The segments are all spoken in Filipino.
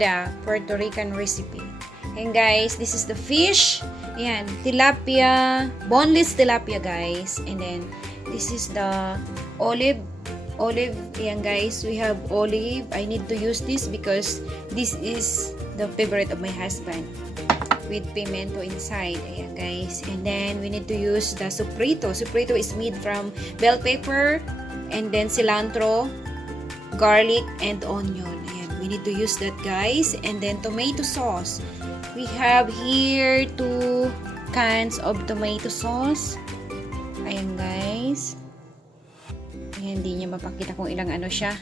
empanada, Puerto Rican recipe. And guys, this is the fish. Ayan, tilapia, boneless tilapia guys. And then, this is the olive. Ayan guys, we have olive. I need to use this because this is the favorite of my husband. With pimento inside. Ayan guys. And then, we need to use the sofrito. Sofrito is made from bell pepper, and then cilantro, garlic, and onion. Ayan, we need to use that guys. And then, tomato sauce. We have here 2 cans of tomato sauce. Ayan guys. Ayan, hindi niya mapakita kung ilang ano siya.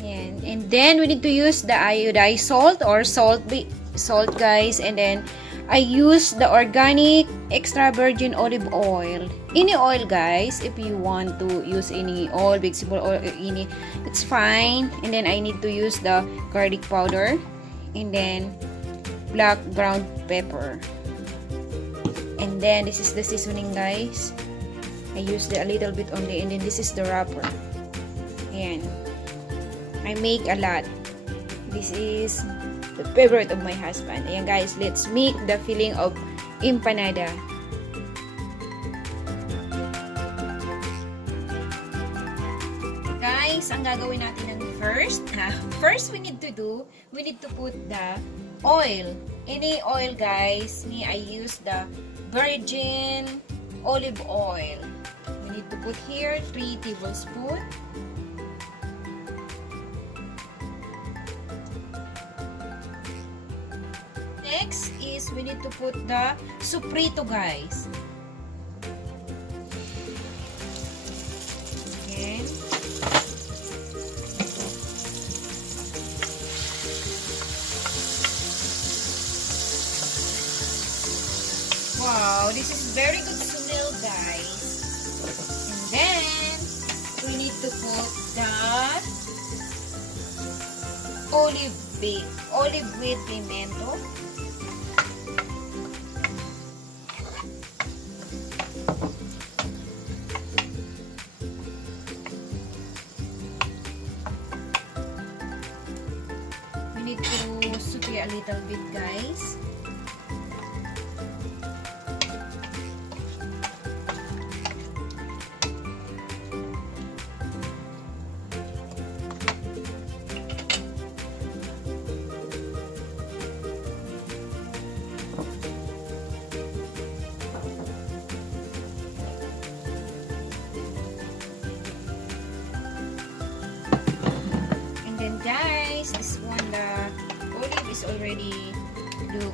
Ayan. And then, we need to use the iodized salt or salt guys. And then, I use the organic extra virgin olive oil. Any oil guys, if you want to use any oil, vegetable oil, any, it's fine. And then, I need to use the garlic powder. And then, black ground pepper. And then, this is the seasoning guys. I used a little bit only. And then, this is the wrapper. Ayan. I make a lot. This is the favorite of my husband. Ayan guys, let's make the filling of empanada. Guys, ang gagawin natin ng first, we need to put the oil. Any oil guys, I use the virgin olive oil. We need to put here 3 tablespoons. Next is we need to put the sofrito guys. Again. Wow, this is very good smell guys. And then we need to put the olive with pimento. We need to saute a little bit guys. Guys, this one, the olive is already look.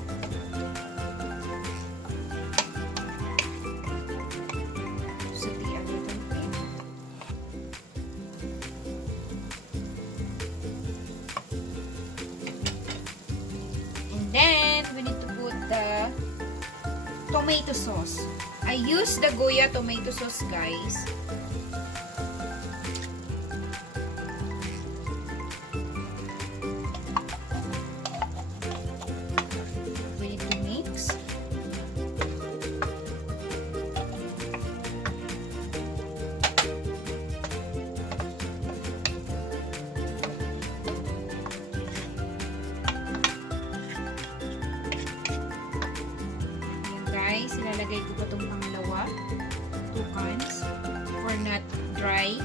Saute a little bit. And then we need to put the tomato sauce. I use the Goya tomato sauce, guys. Guys, ilalagay ko pa itong pangalawa, 2 cans for not dry.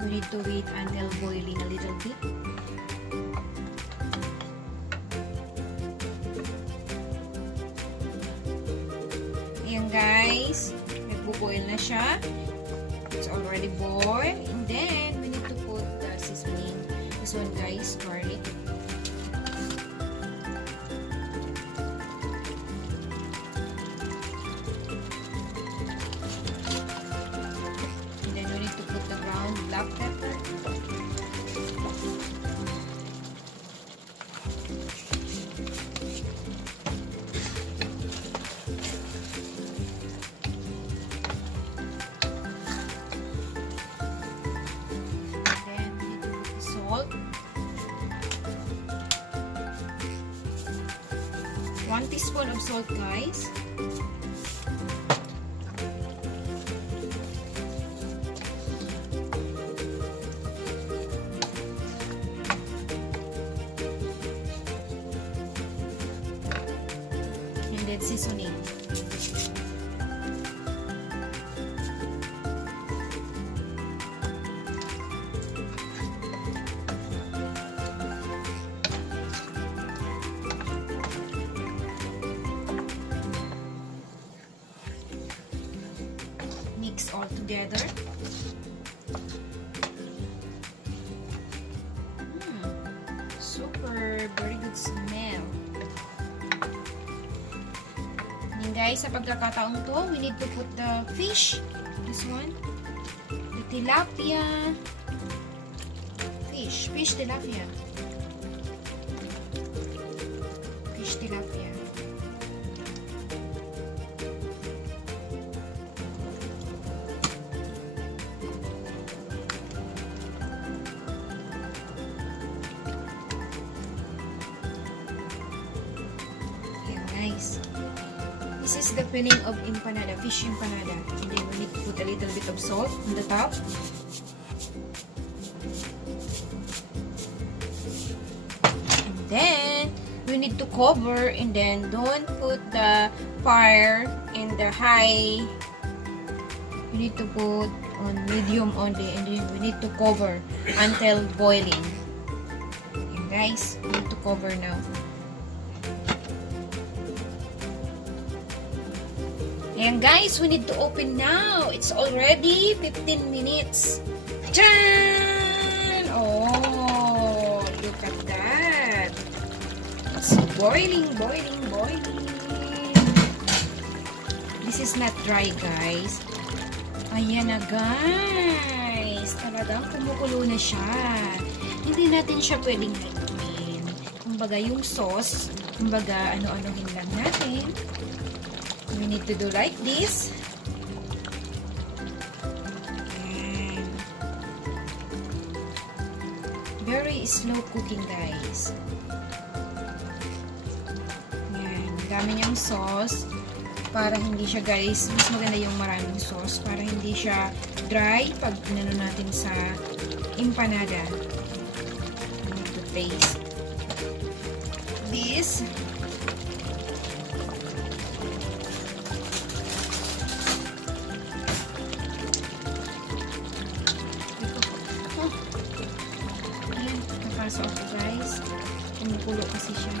We need to wait until boiling a little bit. Ayan guys, nagbo-boil na siya. It's already boiled. And then, we need to put the seasoning. This one guys, garlic. And then, we need to put the ground black pepper. 1 teaspoon of salt, guys. And then seasoning. Mix all together. Super, very good smell. And guys, sa pagkakataon to, we need to put the fish. This one, the tilapia fish, tilapia. Fish tilapia. Nice. This is the filling of empanada, fish empanada. And then we need to put a little bit of salt on the top. And then we need to cover, and then don't put the fire in the high. We need to put on medium only, and then we need to cover until boiling. And guys, we need to cover now. And guys, we need to open now. It's already 15 minutes. Tcharan! Oh, look at that. It's boiling, boiling, boiling. This is not dry, guys. Ayan na, guys. Talagang kumukulo na siya. Hindi natin siya pwedeng haluin. Kumbaga, yung sauce, kumbaga, ano-anohin lang natin. We need to do like this. And very slow cooking, guys. Yan. Dami niyang sauce. Para hindi siya, guys, mas maganda yung maraming sauce. Para hindi siya dry pag pinano natin sa empanada. We need to taste this. So, guys, kumukulo kasi siya.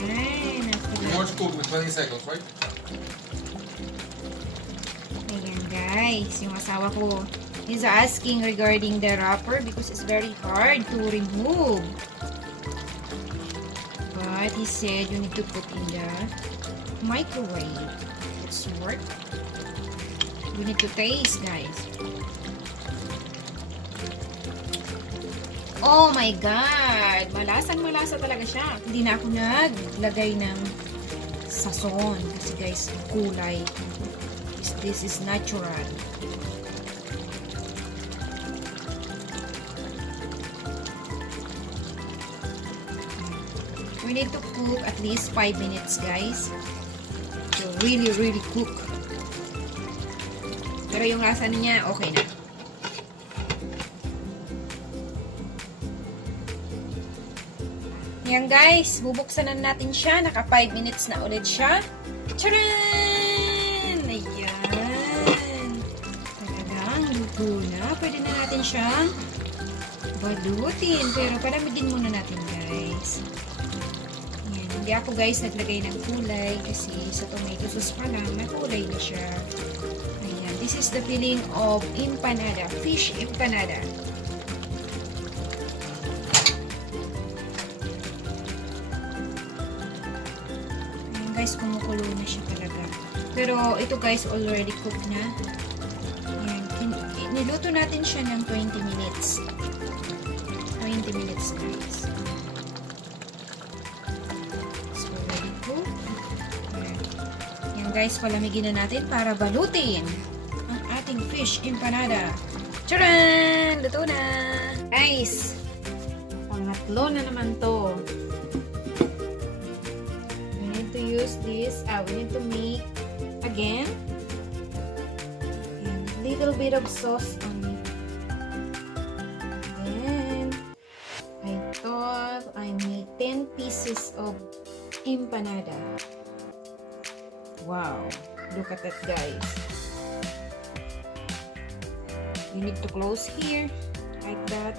Ayan. More to cook with 20 seconds, right? Ayan, guys. Yung asawa ko is asking regarding the wrapper because it's very hard to remove. But he said you need to put in the microwave. Let's work. We need to taste, guys. Oh my God! Malasang-malasa talaga siya. Hindi na ako naglagay ng sason. Kasi guys, kulay. This is natural. We need to cook at least 5 minutes, guys. So, really, really cook. Pero yung lasa niya, okay na. Yan guys, bubuksan na natin siya. Naka 5 minutes na ulit siya. Tcharan! Ayan. Talagang luto na. Pwede na natin siyang balutin. Pero palamigin muna natin guys. Ayan. Hindi ako guys naglagay ng kulay kasi sa tomato sauce pa lang nakulay na siya. Ayan. This is the filling of empanada. Fish empanada. Guys, kumukulo na siya talaga. Pero ito guys, already cooked na. Ayan. Niluto natin siya ng 20 minutes. 20 minutes guys. It's already cooked. Ayan. Ayan guys, palamigin na natin para balutin ang ating fish empanada. Tcharan! Luto na! Guys, pangatlo na naman to. guys, we need to make again. And little bit of sauce on it. Then, I thought I made 10 pieces of empanada. Wow, look at that, guys. You need to close here, like that.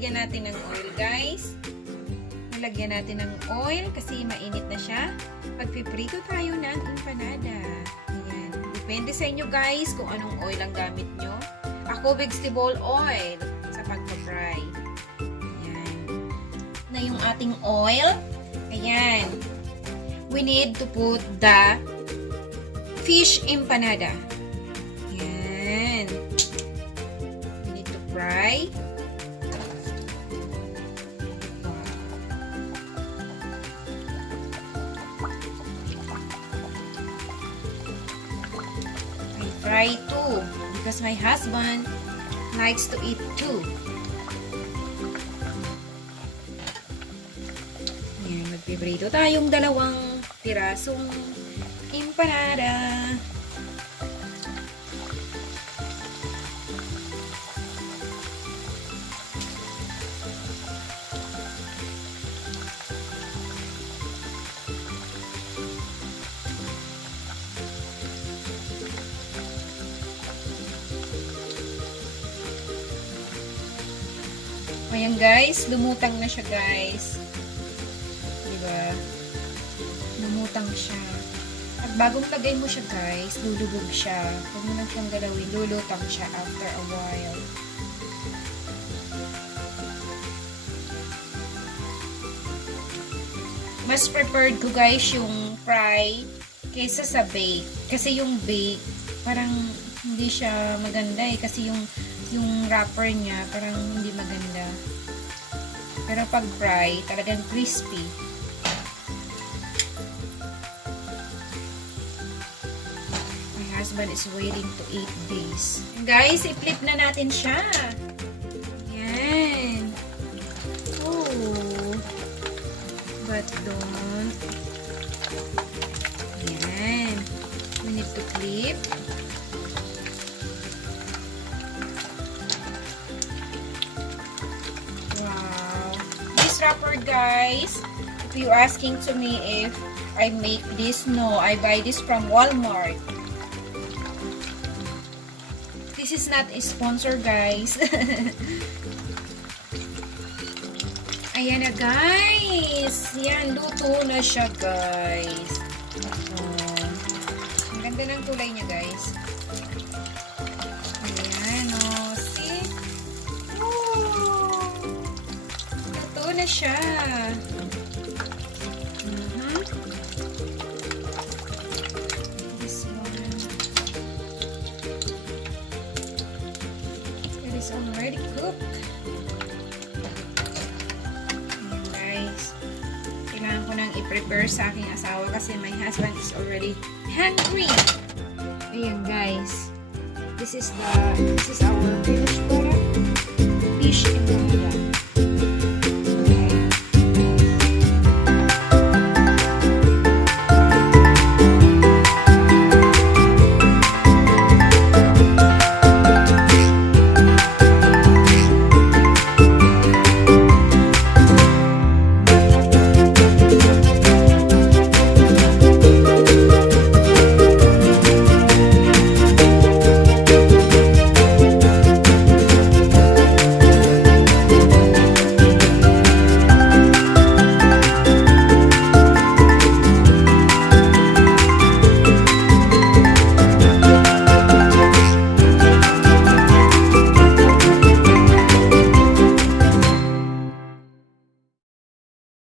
lalagyan natin ng oil, guys. Lalagyan natin ng oil kasi mainit na siya. Pagpiprito tayo ng empanada. Ayan. Depende sa inyo, guys, kung anong oil ang gamit nyo. Ako, vegetable oil sa pagpa-fry. Ayan. Na yung ating oil. Ayan. We need to put the fish empanada. Ayan. We need to fry. Fry too because my husband likes to eat too. Ayan, magpiprito tayong dalawang pirasong empanada. Ayan, guys, lumutang na siya, guys. Diba? Lumutang siya. bagong lagay mo siya guys, lulubog siya. Huwag mo lang siyang galawin, lulutang siya after a while. Mas preferred ko guys yung fry kaysa sa bake. Kasi yung bake, parang hindi siya maganda eh. Kasi yung wrapper niya, parang hindi maganda. Pero pag fry, talagang crispy. My husband is waiting to 8 days. Guys, i-flip na natin siya. Yan. Oh. But don't. Yan. We need to flip. Wow. This wrapper, guys, if you're asking to me if I make this, no, I buy this from Walmart. This is not a sponsor, guys. Ayan na, guys. Yan, luto na siya, guys. Ang ganda ng kulay niya, guys. Ayan, oh. See? Oh. Luto na siya. This one. It is already cooked. Kailangan ko nang i-prepare sa aking asawa kasi my husband is already hungry. Ayan guys. This is our finished product. Fish empanada.